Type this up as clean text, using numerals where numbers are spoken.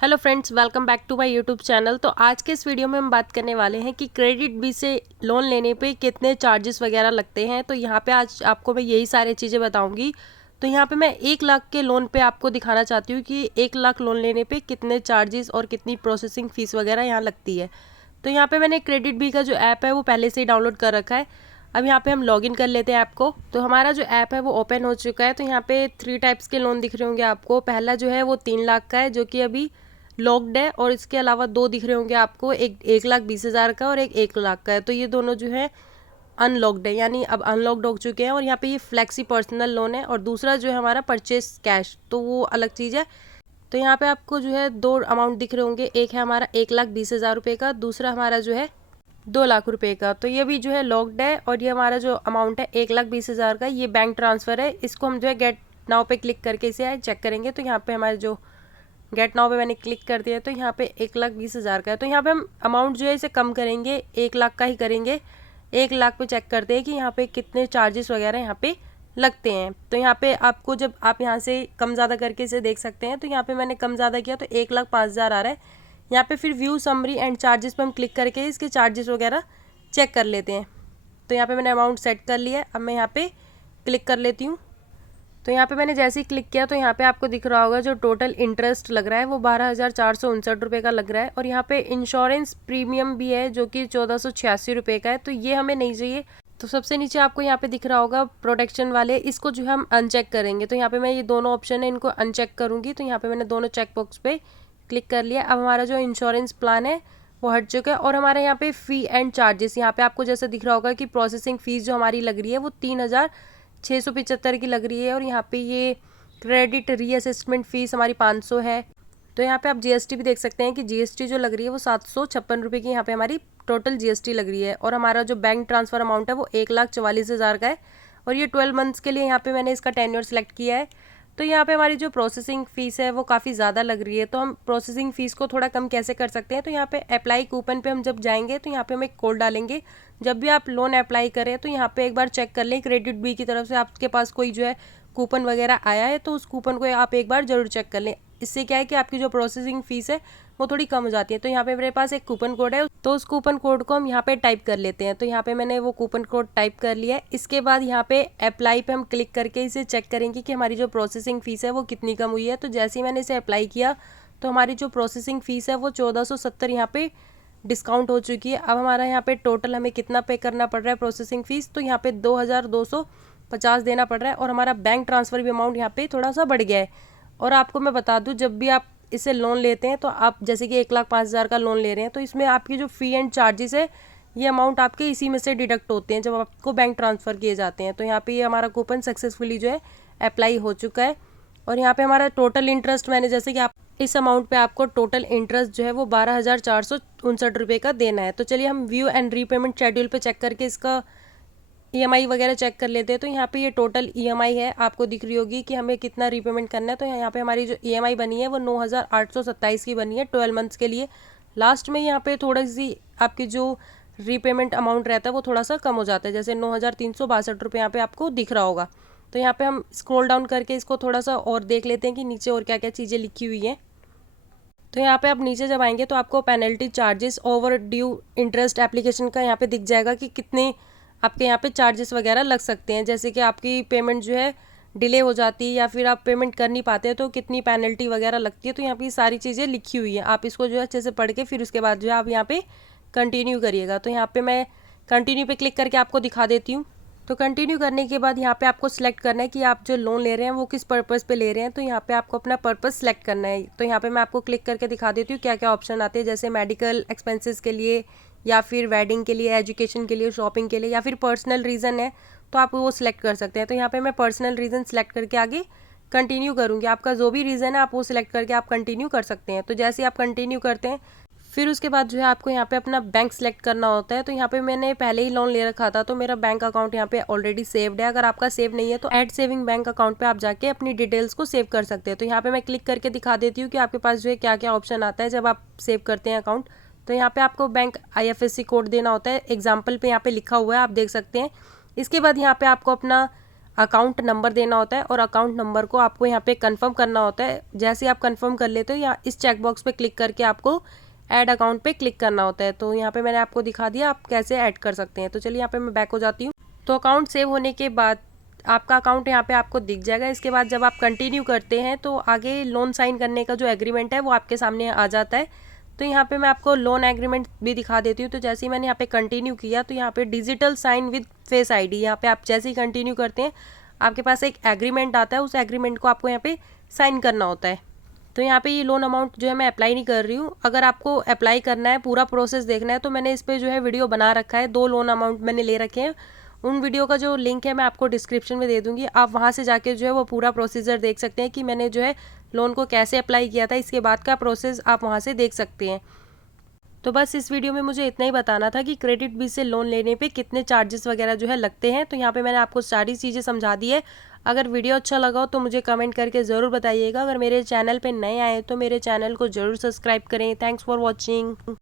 Hello friends, welcome back to my YouTube channel. तो आज के इस वीडियो में हम बात करने वाले हैं कि क्रेडिट बी से लोन लेने पे कितने चार्जेस वगैरह लगते हैं। तो यहाँ पे आज आपको मैं यही सारी चीज़ें बताऊंगी। तो यहाँ पे मैं 1 लाख के लोन पे आपको दिखाना चाहती हूँ कि 1 लाख लोन लेने पे कितने चार्जेस और कितनी प्रोसेसिंग फ़ीस वगैरह यहाँ लगती है। तो यहाँ पर मैंने क्रेडिट बी का जो ऐप है वो पहले से ही डाउनलोड कर रखा है। अब यहाँ पे हम लॉगिन कर लेते हैं ऐप को। तो हमारा जो ऐप है वो ओपन हो चुका है। तो यहाँ पे 3 टाइप्स के लोन दिख रहे होंगे आपको। पहला जो है वो 3 लाख का है, जो कि अभी लॉक्ड है, और इसके अलावा 2 दिख रहे होंगे आपको, एक 1,20,000 का और एक 1 लाख का है। तो ये दोनों जो है अनलॉक्ड है, यानी अब अनलॉक्ड हो चुके हैं। और यहाँ पे ये फ्लेक्सी पर्सनल लोन है, और दूसरा जो है हमारा परचेस कैश, तो वो अलग चीज़ है। तो यहाँ पे आपको जो है 2 अमाउंट दिख रहे होंगे, एक है हमारा 1,20,000 रुपये का, दूसरा हमारा जो है 2 लाख रुपये का। तो ये भी जो है लॉक्ड है, और ये हमारा जो अमाउंट है 1,20,000 का, ये बैंक ट्रांसफ़र है। इसको हम जो है गेट नाउ पे क्लिक करके इसे चेक करेंगे। तो यहाँ पे हमारे जो गेट नाउ पे मैंने क्लिक कर दिया, तो यहाँ पे 1,20,000 का है। तो यहाँ पे हम अमाउंट जो है इसे कम करेंगे, 1 लाख का ही करेंगे। 1 लाख पे चेक करते हैं कि यहाँ पे कितने चार्जेस वगैरह यहाँ पे लगते हैं। तो यहाँ पे आपको जब आप यहाँ से कम ज़्यादा करके इसे देख सकते हैं। तो यहाँ पे मैंने कम ज़्यादा किया तो 1,05,000 आ रहा है। यहाँ पे फिर व्यू समरी एंड चार्जेस पे हम क्लिक करके इसके चार्जेस वगैरह चेक कर लेते हैं। तो यहाँ पे मैंने अमाउंट सेट कर लिया है। अब मैं यहाँ पे क्लिक कर लेती हूँ। तो यहाँ पे मैंने जैसे ही क्लिक किया तो यहाँ पे आपको दिख रहा होगा जो टोटल इंटरेस्ट लग रहा है वो 12,459 रुपये का लग रहा है। और यहाँ पे इंश्योरेंस प्रीमियम भी है जो कि 1,486 रुपये का है। तो ये हमें नहीं चाहिए। तो सबसे नीचे आपको यहाँ पे दिख रहा होगा प्रोटेक्शन वाले, इसको जो है हम अनचेक करेंगे। तो यहाँ पे मैं ये दोनों ऑप्शन है इनको अनचेक करूँगी। तो यहाँ पे मैंने दोनों चेक बॉक्स पे क्लिक कर लिया। अब हमारा जो इंश्योरेंस प्लान है वो हट चुका है। और हमारे यहाँ पे फ़ी एंड चार्जेस, यहाँ पे आपको जैसे दिख रहा होगा कि प्रोसेसिंग फ़ीस जो हमारी लग रही है वो 3,675 की लग रही है। और यहाँ पे ये क्रेडिट रीअसेसमेंट फ़ीस हमारी 500 है। तो यहाँ पे आप जीएसटी भी देख सकते हैं कि जीएसटी जो लग रही है वो 756 रुपये की यहाँ पे हमारी टोटल जीएसटी लग रही है। और हमारा जो बैंक ट्रांसफ़र अमाउंट है वो 1,44,000 का है। और ये 12 मंथ्स के लिए यहाँ पे मैंने इसका टेन्योर सेलेक्ट किया है। तो यहाँ पे हमारी जो प्रोसेसिंग फ़ीस है वो काफ़ी ज़्यादा लग रही है। तो हम प्रोसेसिंग फ़ीस को थोड़ा कम कैसे कर सकते हैं। तो यहाँ पे अप्लाई कूपन पे हम जब जाएंगे तो यहाँ पे हम एक कोड डालेंगे। जब भी आप लोन अप्लाई करें तो यहाँ पे एक बार चेक कर लें क्रेडिट बी की तरफ से आपके पास कोई जो है कूपन वगैरह आया है, तो उस कूपन को आप एक बार ज़रूर चेक कर लें। इससे क्या है कि आपकी जो प्रोसेसिंग फ़ीस है वो थोड़ी कम हो जाती है। तो यहाँ पे मेरे पास एक कूपन कोड है, तो उस कूपन कोड को हम यहाँ पे टाइप कर लेते हैं। तो यहाँ पे मैंने वो कूपन कोड टाइप कर लिया है। इसके बाद यहाँ पे अप्लाई पे हम क्लिक करके इसे चेक करेंगे कि हमारी जो प्रोसेसिंग फ़ीस है वो कितनी कम हुई है। तो जैसे ही मैंने इसे अप्लाई किया तो हमारी जो प्रोसेसिंग फ़ीस है वो 1,470 यहाँ पे डिस्काउंट हो चुकी है। अब हमारा यहाँ पे टोटल हमें कितना पे करना पड़ रहा है प्रोसेसिंग फ़ीस, तो यहाँ पे 2,250 देना पड़ रहा है। और हमारा बैंक ट्रांसफ़र भी अमाउंट यहाँ पे थोड़ा सा बढ़ गया है। और आपको मैं बता दूं, जब भी आप इसे लोन लेते हैं तो आप जैसे कि 1,05,000 का लोन ले रहे हैं तो इसमें आपकी जो फ़ी एंड चार्जेस है ये अमाउंट आपके इसी में से डिडक्ट होते हैं जब आपको बैंक ट्रांसफ़र किए जाते हैं। तो यहाँ पे ये हमारा कूपन सक्सेसफुली जो है अप्लाई हो चुका है। और यहाँ पे हमारा टोटल इंटरेस्ट, मैंने जैसे कि आप इस अमाउंट पे आपको टोटल इंटरेस्ट जो है वो 12,459 रुपये का देना है। तो चलिए हम व्यू एंड रीपेमेंट शेड्यूल पे चेक करके इसका ईएमआई वगैरह चेक कर लेते हैं। तो यहाँ पे ये टोटल ईएमआई है, आपको दिख रही होगी कि हमें कितना रीपेमेंट करना है। तो यहाँ पे हमारी जो ईएमआई बनी है वो 9,827 की बनी है 12 मंथ्स के लिए। लास्ट में यहाँ पे थोड़ी सी आपकी जो रीपेमेंट अमाउंट रहता है वो थोड़ा सा कम हो जाता है, जैसे 9,362 रुपये यहाँ पे आपको दिख रहा होगा। तो यहाँ पे हम स्क्रॉल डाउन करके इसको थोड़ा सा और देख लेते हैं कि नीचे और क्या क्या चीज़ें लिखी हुई हैं। तो यहाँ पे आप नीचे जब आएंगे तो आपको penalty charges over due interest application का यहाँ पे दिख जाएगा कि कितने आपके यहाँ पे चार्जेस वगैरह लग सकते हैं। जैसे कि आपकी पेमेंट जो है डिले हो जाती है या फिर आप पेमेंट कर नहीं पाते तो कितनी पेनल्टी वगैरह लगती है। तो यहाँ पे ये सारी चीज़ें लिखी हुई हैं, आप इसको जो है अच्छे से पढ़ के फिर उसके बाद जो है आप यहाँ पे कंटिन्यू करिएगा। तो यहाँ पे मैं कंटिन्यू पे क्लिक करके आपको दिखा देती हूँ। तो कंटिन्यू करने के बाद यहाँ पे आपको सिलेक्ट करना है कि आप जो लोन ले रहे हैं वो किस पर्पज़ पे ले रहे हैं। तो यहाँ पे आपको अपना पर्पज़ सिलेक्ट करना है। तो यहाँ पे मैं आपको क्लिक करके दिखा देती हूँ क्या क्या ऑप्शन आते हैं, जैसे मेडिकल एक्सपेंसेस के लिए या फिर वेडिंग के लिए, एजुकेशन के लिए, शॉपिंग के लिए, या फिर पर्सनल रीज़न है तो आप वो सिलेक्ट कर सकते हैं। तो यहाँ पे मैं पर्सनल रीज़न सेलेक्ट करके आगे कंटिन्यू करूँगी। आपका जो भी रीज़न है आप वो सिलेक्ट करके आप कंटिन्यू कर सकते हैं। तो जैसे आप कंटिन्यू करते हैं फिर उसके बाद जो है आपको यहाँ पे अपना बैंक सेलेक्ट करना होता है। तो यहाँ पे मैंने पहले ही लोन ले रखा था तो मेरा बैंक अकाउंट यहाँ पे ऑलरेडी सेव्ड है। अगर आपका सेव नहीं है तो ऐड सेविंग बैंक अकाउंट पे आप जाके अपनी डिटेल्स को सेव कर सकते हैं। तो यहाँ पे मैं क्लिक करके दिखा देती हूँ कि आपके पास जो है क्या क्या ऑप्शन आता है जब आप सेव करते हैं अकाउंट। तो यहाँ पे आपको बैंक IFSC कोड देना होता है, एग्जाम्पल पे यहाँ पे लिखा हुआ है, आप देख सकते हैं। इसके बाद यहाँ पे आपको अपना अकाउंट नंबर देना होता है और अकाउंट नंबर को आपको यहाँ पे कंफर्म करना होता है। जैसे आप कंफर्म कर लेते हो या इस चेकबॉक्स पे क्लिक करके आपको ऐड अकाउंट पे क्लिक करना होता है। तो यहाँ पे मैंने आपको दिखा दिया आप कैसे ऐड कर सकते हैं। तो चलिए यहाँ पे मैं बैक हो जाती हूँ। तो अकाउंट सेव होने के बाद आपका अकाउंट यहाँ पे आपको दिख जाएगा। इसके बाद जब आप कंटिन्यू करते हैं तो आगे लोन साइन करने का जो एग्रीमेंट है वो आपके सामने आ जाता है। तो यहाँ पे मैं आपको लोन एग्रीमेंट भी दिखा देती हूँ। तो जैसे ही मैंने यहाँ पे कंटिन्यू किया तो यहाँ पे digital sign with face ID, यहाँ पे आप जैसे ही कंटिन्यू करते हैं आपके पास एक एग्रीमेंट आता है। उस एग्रीमेंट को आपको यहाँ पे साइन करना होता है। तो यहाँ पे ये लोन अमाउंट जो है मैं अप्लाई नहीं कर रही हूँ। अगर आपको अप्लाई करना है, पूरा प्रोसेस देखना है, तो मैंने इस पर जो है वीडियो बना रखा है। 2 लोन अमाउंट मैंने ले रखे हैं। उन वीडियो का जो लिंक है मैं आपको डिस्क्रिप्शन में दे दूँगी। आप वहाँ से जाके जो है वो पूरा प्रोसीजर देख सकते हैं कि मैंने जो है लोन को कैसे अप्लाई किया था। इसके बाद का प्रोसेस आप वहाँ से देख सकते हैं। तो बस इस वीडियो में मुझे इतना ही बताना था कि क्रेडिट बी से लोन लेने पे कितने चार्जेस वगैरह जो है लगते हैं। तो यहाँ पे मैंने आपको सारी चीज़ें समझा दी है। अगर वीडियो अच्छा लगा हो तो मुझे कमेंट करके ज़रूर बताइएगा। अगर मेरे चैनल पे नए आए तो मेरे चैनल को ज़रूर सब्सक्राइब करें। Thanks for watching.